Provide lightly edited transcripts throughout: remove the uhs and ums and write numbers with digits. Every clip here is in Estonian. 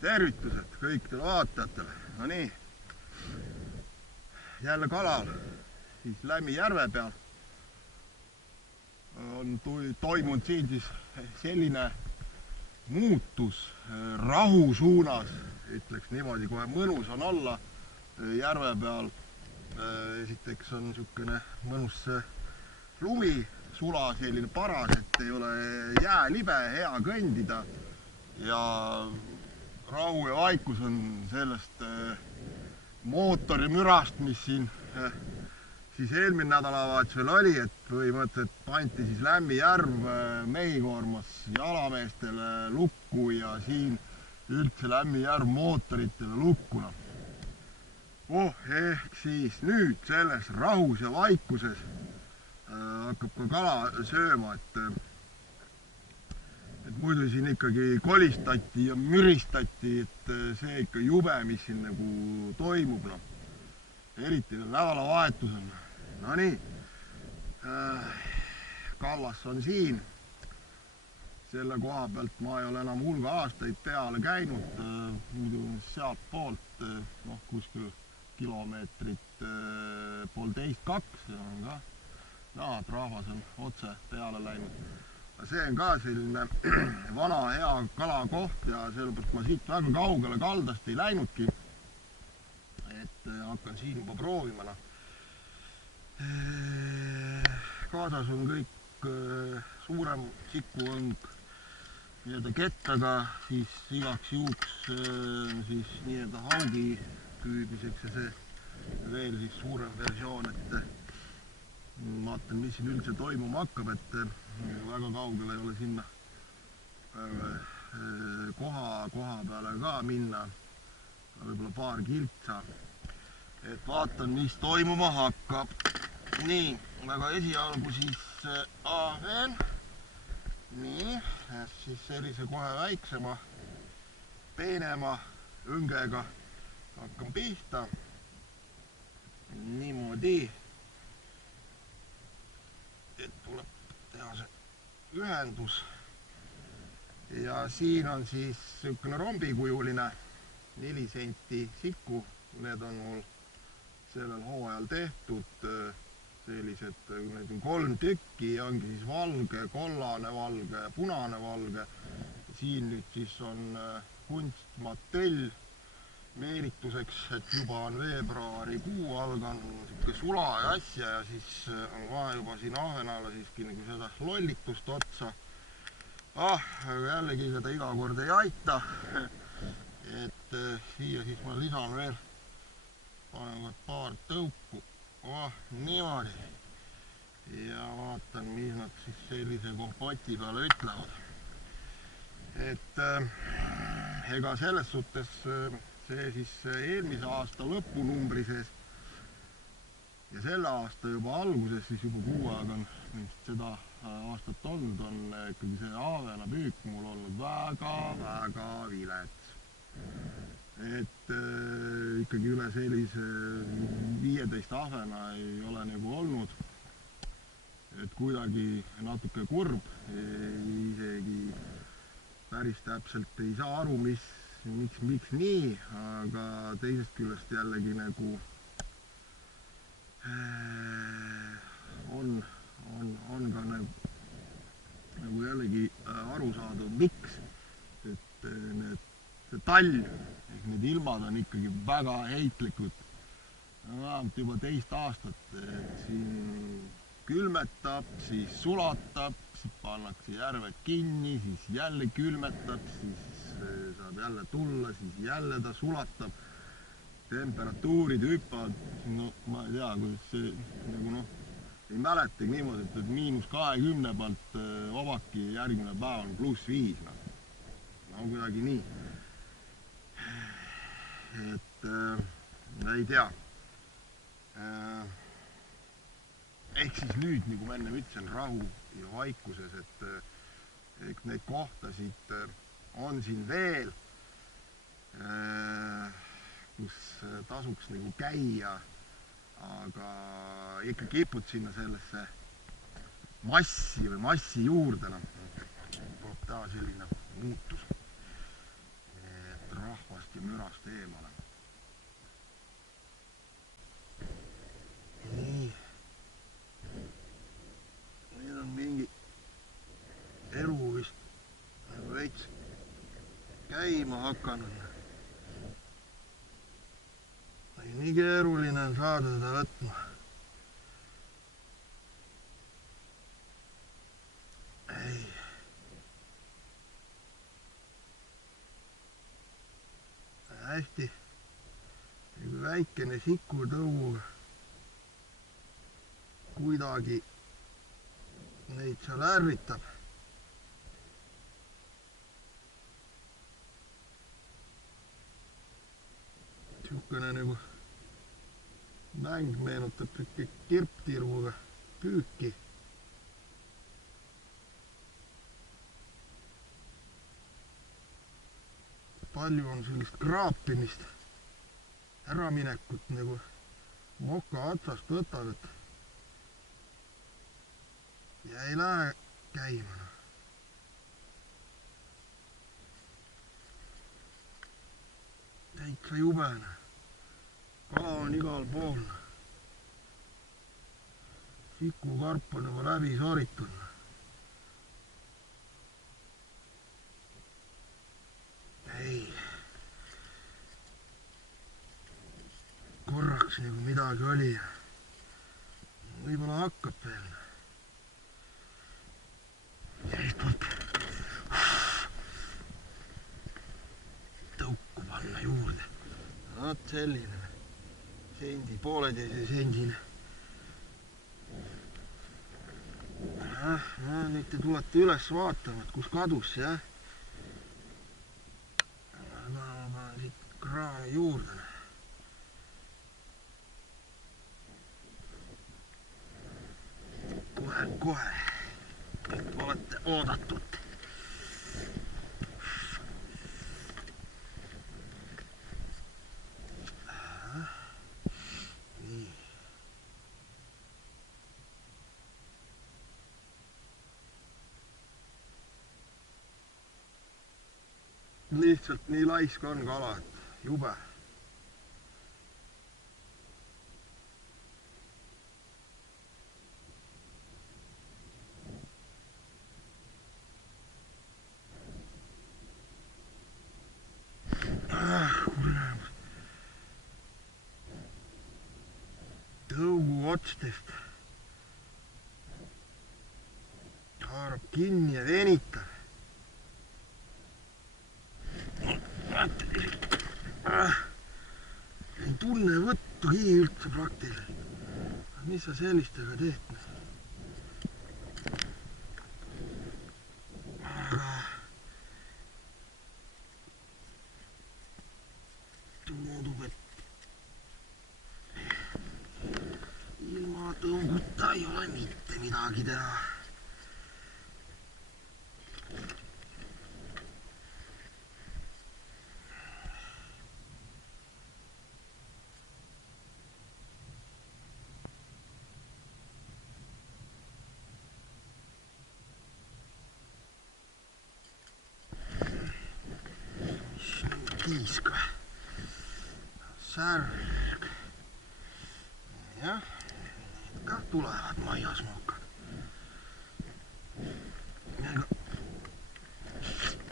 Tervitused kõikidele vaatajatele. No nii, jälle kalal, siis Lämmijärve peal on toimunud siin siis selline muutus rahu suunas, ütleks niimoodi, kohe mõnus on olla järve peal. Esiteks on niisugune mõnus lumi, sula selline paras, et ei ole jäälibe, hea kõndida ja rahu ja vaikus on sellest mootorimürast, mis siin siis eelmine nädalavahetusel oli, et põhimõtteliselt pandi siis Lämmijärv mehikoormas jalameestele lukku ja siin üldse Lämmijärv mootoritele lukkuna. Ehk siis nüüd selles rahus ja vaikuses hakkab ka kala sööma, et muidu siin ikkagi kolistati ja müristati, et see ikka jube, mis siin nagu toimub, no. Eriti veel nädalavahetusel. No nii, kallas on siin. Selle koha pealt ma ei ole enam hulga aastaid peale käinud, muidu sealt poolt, kuskil kilomeetrit 1,5–2 on ka. Et rahvas on otse peale läinud. See on ka selline vana hea kalakoht ja sellepärast ma siit väga kaugele kaldast ei läinudki. Et hakkan siin juba proovima. Kaasas on kõik suurem sikuõng nii-öelda kettaga, siis igaks juhuks siis nii-öelda haugi püüdmiseks ja see veel siis suurem versioon, et vaatan, mis siin üldse toimuma hakkab, et väga kaugele ei ole sinna koha peale ka minna, võib-olla paar kiltsa, et vaatan, mis toimuma hakkab. Nii, väga esialgu siis ahven, nii, siis sellise kohe väiksema, peenema õngega hakkan pihta, niimoodi. Et tuleb teha see ühendus ja siin on siis niisugune rombikujuline 4 senti sikku, need on mul sellel hooajal tehtud sellised, need on 3 tükki, ongi siis valge, kollane valge ja punane valge. Siin nüüd siis on kunstmatõll meelituseks, et juba on veebruarikuu, algan niisugune sula ja asja ja siis on vaja juba siin ahvenale siiski nagu seda lollitust otsa. Aga jällegi seda iga kord ei aita, et siia siis ma lisan veel, panen paar tõuku, niimoodi. Ja vaatan, mis nad siis sellise kompoti peale ütlevad. Et ega selles suhtes see siis eelmise aasta lõpunumbri sees ja selle aasta juba alguses, siis juba kuu aega on seda aastat olnud, on ikkagi see aavena püük mul olnud väga vilets. Et ikkagi üle sellise 15 ahvena ei ole nagu olnud, et kuidagi natuke kurb, isegi päris täpselt ei saa aru, miks nii, aga teisest küljest jällegi nagu on ka nagu jällegi aru saada, miks, et see talv, need ilmad on ikkagi väga heitlikud, vähemalt juba teist aastat, et siin külmetab, siis sulatab, siis pannakse järved kinni, siis jälle külmetab, siis saab jälle tulla, siis jälle ta sulatab, temperatuurid hüppavad, no ma ei tea, kuidas see nagu ei mäletagi niimoodi, et -20 pealt vabaki järgmine päev on +5, no kuidagi nii, et ei tea. Ehk siis nüüd, nagu ma enne ütlesin, rahu ja vaikuses, et neid kohtasid on siin veel, kus tasuks nagu käia, aga ikka kipud sinna sellesse massi juurde, tuleb teha selline muutus, et käima hakanud. Nii keeruline on saada teda võtma. Ei. Hästi väikene sikutõuguga kuidagi neid seal ärritab. Siukene nagu mäng meenutab kirptirguga püüki. Palju on sellist kraapimist, äraminekut nagu moka otsast võtab, et ja ei lähe käima. Täitsa jubene. Kala on igal pool. Sikukarp on juba läbi soritud. Ei. Korraks nagu midagi oli. Võib-olla hakkab veel. Ja siis tuleb tõuku panna juurde. Vaat selline sendi, pooleteise sendine. Nüüd te tulete üles vaatama, et kus kadus see. Ma panen siit kraami juurde. Kohe. Kõik olete oodatud. Nii. Lihtsalt nii laisk on kala, et jube. Tõugu otstest haarab kinni ja venitab. Ei tunne võttugi üldse praktiliselt. Mis sa sellistega teed? Aga tundub, et ilma tõuguta ei ole mitte midagi teha. Kiiska. Särg. Jah, need ka tulevad maiasmookad.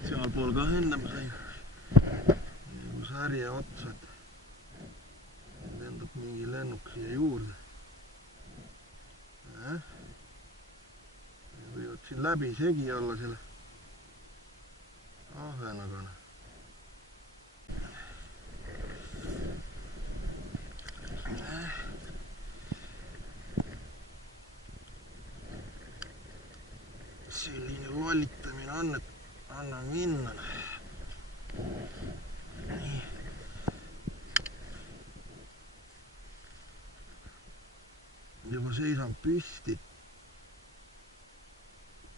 Seal pool ka enne ma sain nagu särje otsad. Lendab mingi lennuk siia juurde. Võivad siin läbi segi olla selle ahvenagana. Selline lollitamine on, et anna minna. Nii. Juba seisan püsti.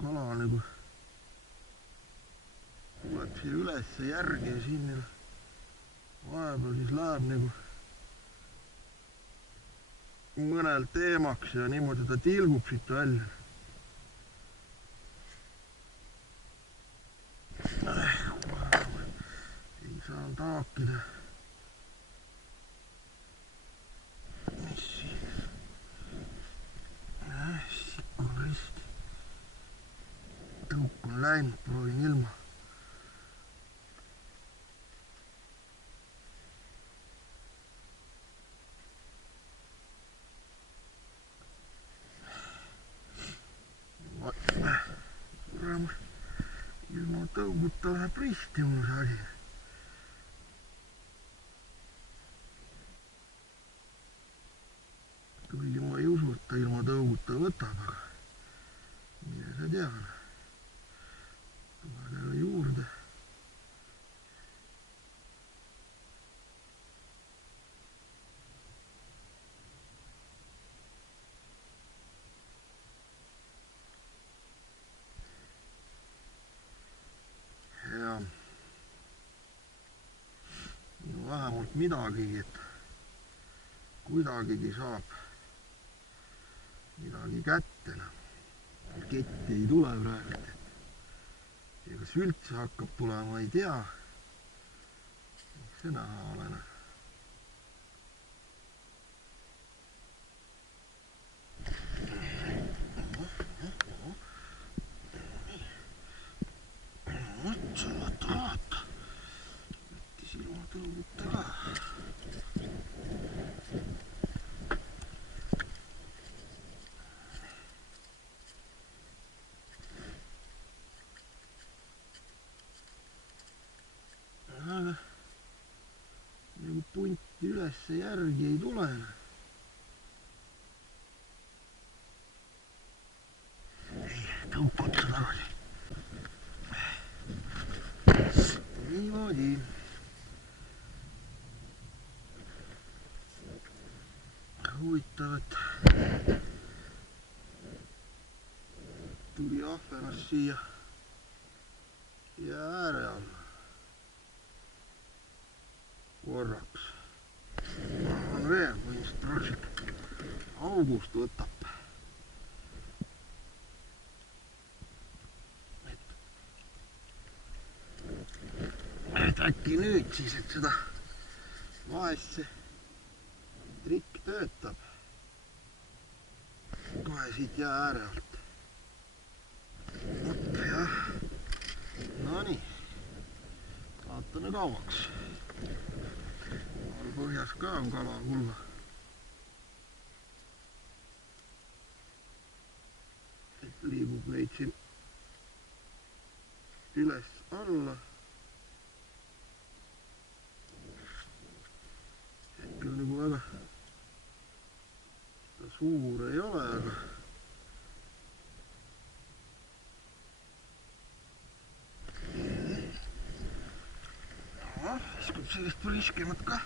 Kala nagu tuleb siia üles järgi ja siin vahepeal siis läheb nagu mõnel teemaks ja niimoodi ta tilgub siit välja. Ei saan taakida. Mis siis? Sikku risti. Tõuk on läinud, proovin ilma. ta läheb risti mul see asi. kuigi ma ei usu, et ta ilma tõuguta võtab, aga mine sa tea. Tuleb juurde. Ja no vähemalt midagigi, et kuidagigi saab midagi kätte. Ketti ei tule praegu, ja kas üldse hakkab tulema, ei tea. See näha olen. vaata. Võttis ilma tõuguta ka. Nagu punti üles järgi ei tule. Ei, tõup otsa tagasi. Niimoodi. Huvitav, et tuli ahvenas siia jää ääre alla. Korraks. On veel, põhimõtteliselt praktiliselt august võtab. Et äkki nüüd siis, et seda vahest see trikk töötab. Kohe siit jää ääre alt. Op, jah. No nii. Vaatame kauaks. Põhjas ka on kala hulga. Et liibub neid siin üles alla. Hetkel nagu väga ta suur ei ole, aga viskub sellist priskemat ka.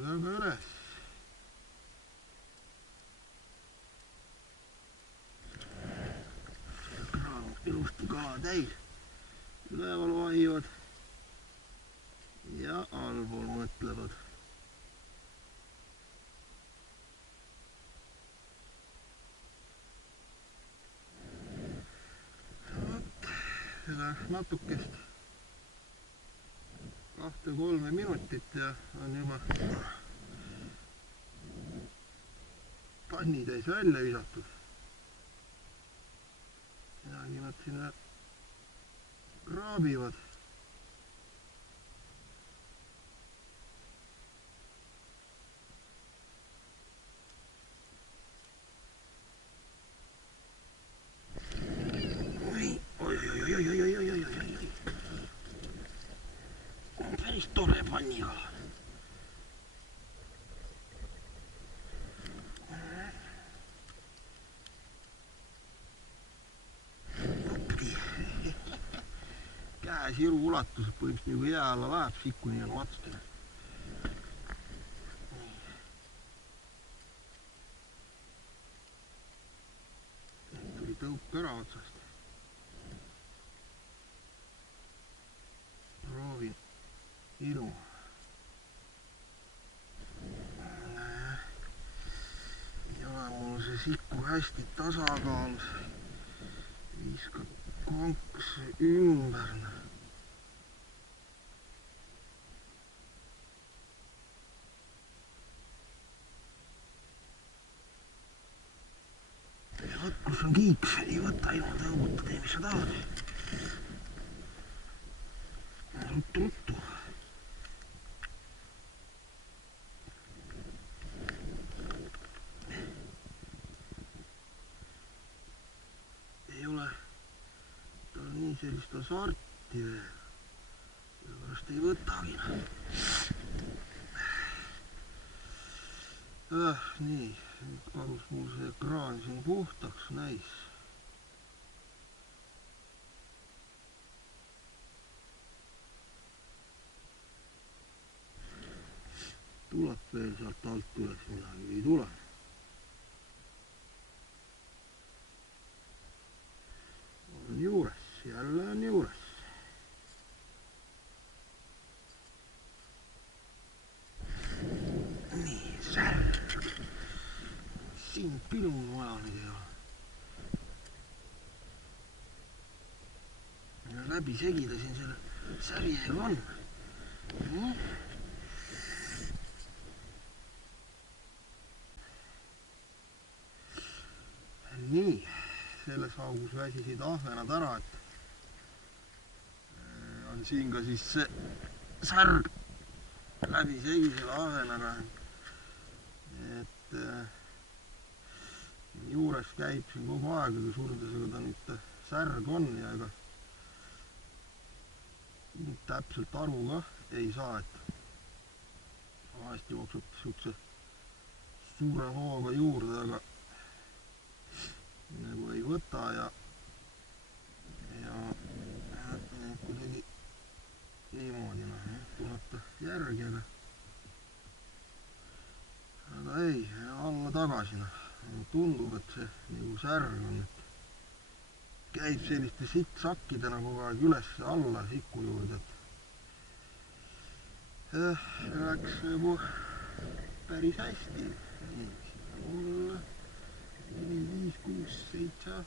Tõuse üles. Kraan ilusti kala täis. Üleval vahivad ja allpool mõtlevad. Seda natukest 2-3 minutit ja on juba pannitäis välja visatud. Midagi nad sinna kraabivad. Päris tore pannikala. Käe siru ulatuses põhimõtteliselt nagu jää alla läheb, sikuni on matsustanud. Tuli tõuk ära otsast. Proovin ilu. Ei ole mul see siku hästi tasakaalus. Viskab konks ümber. Ja vot kus on kiiks, ei võta ilma tõuguta, tee mis sa tahad. Ruttu. Ei ole tal nii sellist sorti veel, sellepärast ei võtagi. Nii, nüüd kadus mul see ekraan siin puhtaks, näis. Tuleb veel sealt alt üles, midagi ei tule. On juures, jälle on juures. Nii, särg. Siin pilun vaja nüüd ei ole. Läbi segida siin selle särjega on. Nii, selles augus väsisid ahvenad ära, et on siin ka siis see särg läbi segi selle ahvenaga, et juures käib siin kogu aeg, aga surdesega ta nüüd särg on ja ega täpselt aru ka ei saa, et vahest jookseb siukse suure hooga juurde, aga nagu ei võta ja kuidagi niimoodi tuleb ta järgi, aga ei, alla tagasi. Tundub, et see nagu särg on, et käib selliste sikksakkidena kogu aeg üles ja alla siku juurde, et läks nagu päris hästi. Mul 4, 5, 6, 7,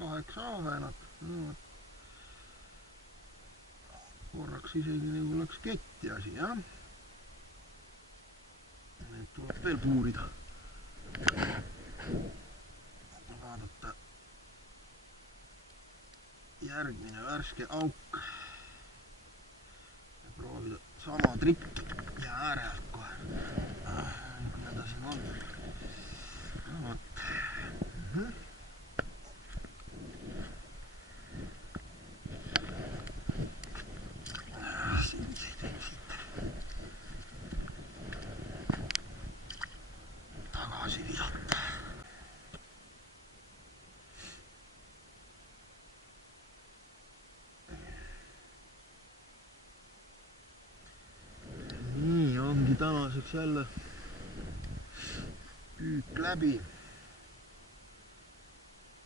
8 ahvenat. Korraks isegi nagu läks ketti asi, jah. Need tuleb veel puurida. Vaadata järgmine värske auk ja proovida sama trikki ja äärelt kohe. Mida ta siin on? Vot. Siin tagasi visata. Nii ongi tänaseks jälle püük läbi.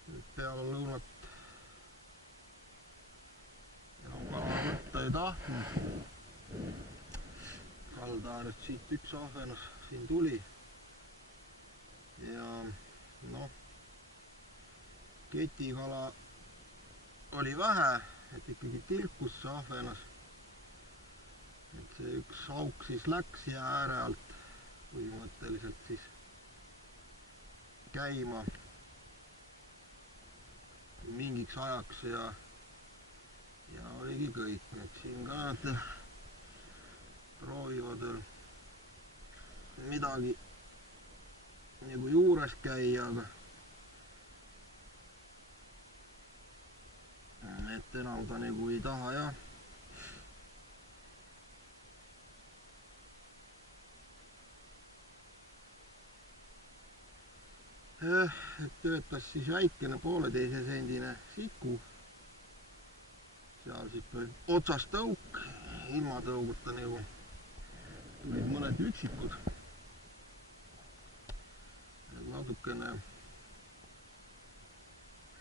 Nüüd peale lõunat enam kala võtta ei tahtnud. Kalda äärest siit üks ahvenas siin tuli ja noh, ketikala oli vähe, et ikkagi tilkus see ahvenas, et see üks auk siis läks jää ääre alt põhimõtteliselt siis käima mingiks ajaks ja oligi kõik. Nüüd siin ka näete, proovivad veel midagi nagu juures käia, aga et enam ta nagu ei taha jah. Et töötas siis väikene 1,5 sendine siku. Seal siis otsast tõuk, ilma tõuguta nagu tulid mõned üksikud.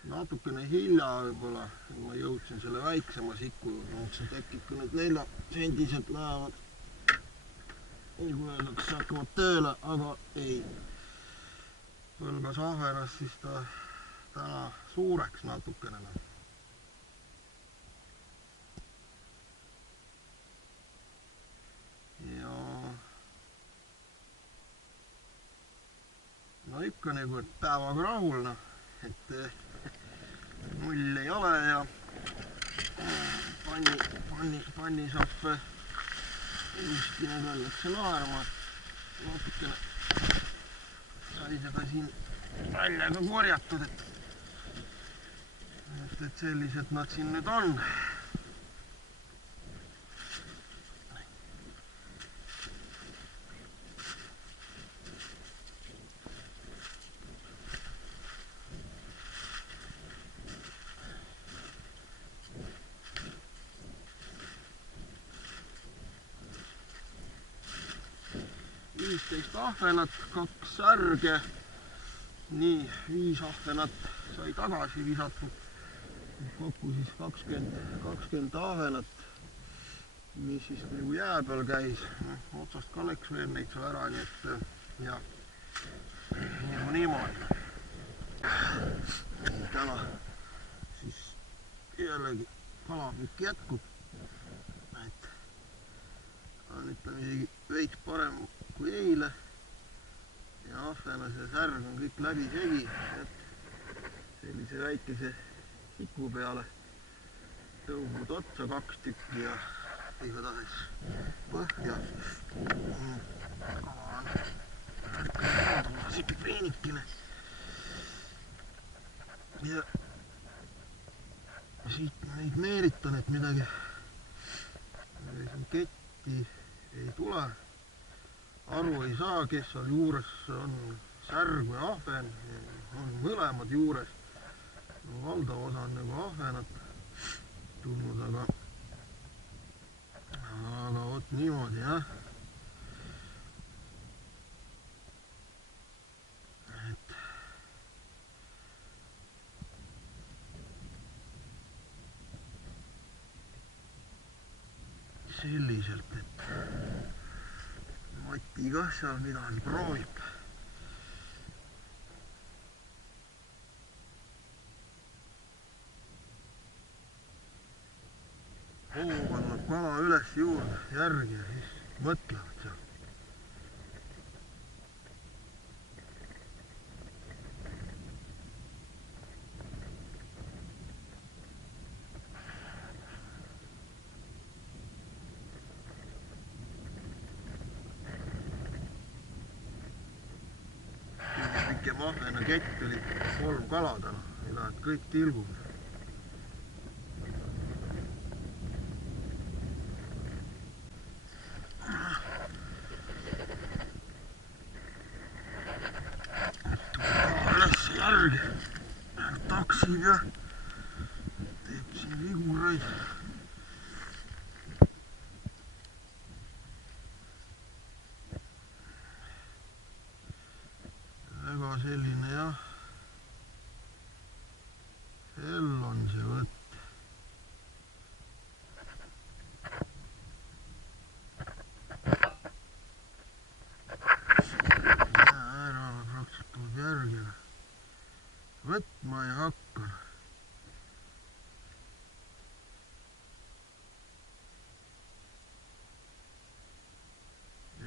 Natukene hilja võib-olla ma jõudsin selle väiksema siku juurde, mõtlesin, et äkki kui need 4-sendised lähevad, nagu öeldakse, hakkavad tööle, aga ei. Põlgas ahvenas siis ta täna suureks natukene. ikka nagu, et päevaga rahul, noh, et null ei ole ja panni saab ilusti nagu öeldakse naerma, natukene sai seda siin välja ka korjatud, et sellised nad siin nüüd on. 15 ahvenat, 2 särge, nii 5 ahvenat sai tagasi visatud, kokku siis 20 ahvenat, mis siis nagu jää peal käis, otsast ka läks veel neid seal ära, nii et ja nagu niimoodi. Täna siis jällegi kalapüük jätkub, et on ütleme isegi veits parem kui eile ja ahvenas ja särg on kõik läbi segi, et sellise väikese siku peale tõugud otsa 2 tükki ja igatahes põhja. Kala on siuke peenikene ja siit neid meelitan, et midagi siin ketti ei tule. Aru ei saa, kes seal juures on särg või ahven, on mõlemad juures. Valdav osa on nagu ahvenat tulnud, aga vot niimoodi, jah. Et selliselt, et Mati kah seal midagi proovib. Hoovad nad kala üles juurde järgi ja siis mõtlevad seal. Pikem ahvena kett oli 3 kala täna, mida kõik tilgub. Üles järgi, taksib ja teeb siin viguraid. Väga selline jah, hell on see võtt. Jää ära praktiliselt tuleb järgi, võtma ei hakka.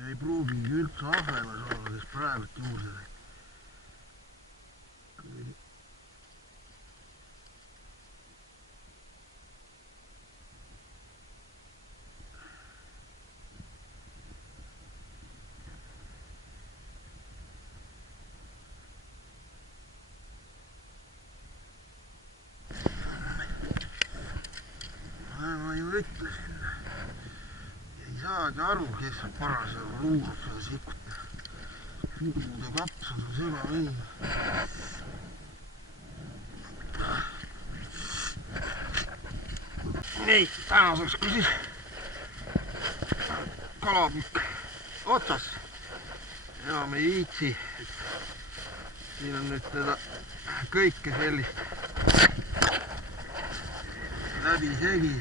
Ei pruugigi üldse ahvenas olla, kes praegult juurde teeb. Ma ju ütlesin, ei saagi aru, kes on parasjagu luurab seda sikut. Hirmude kapsad on sega nii. Nii, tänaseks kui siis kalapükk otsas. Enam ei viitsi. Siin on nüüd teda kõike sellist läbi segi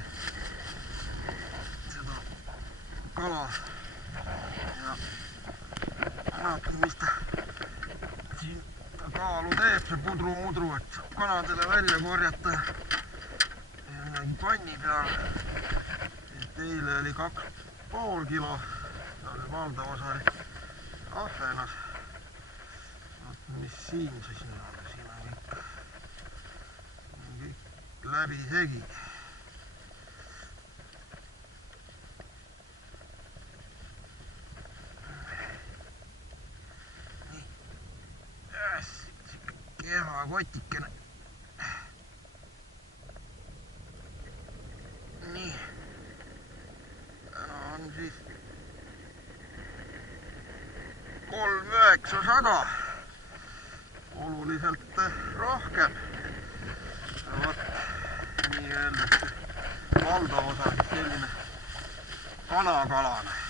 seda kala ja vaatan, mis ta siin kaalu teeb, see pudru-mudru, et kanadele välja korjata ja midagi panni peal. Et eile oli 2,5 kilo, valdav osa oli ahvenas. mis siin siis nüüd on, siin on kõik läbisegi. Nii, siuke kehva kotikene. Nii, on siis 3,9 saga. Oluliselt rohkem. Vot, nii öeldakse, valdav osa selline kanakalane.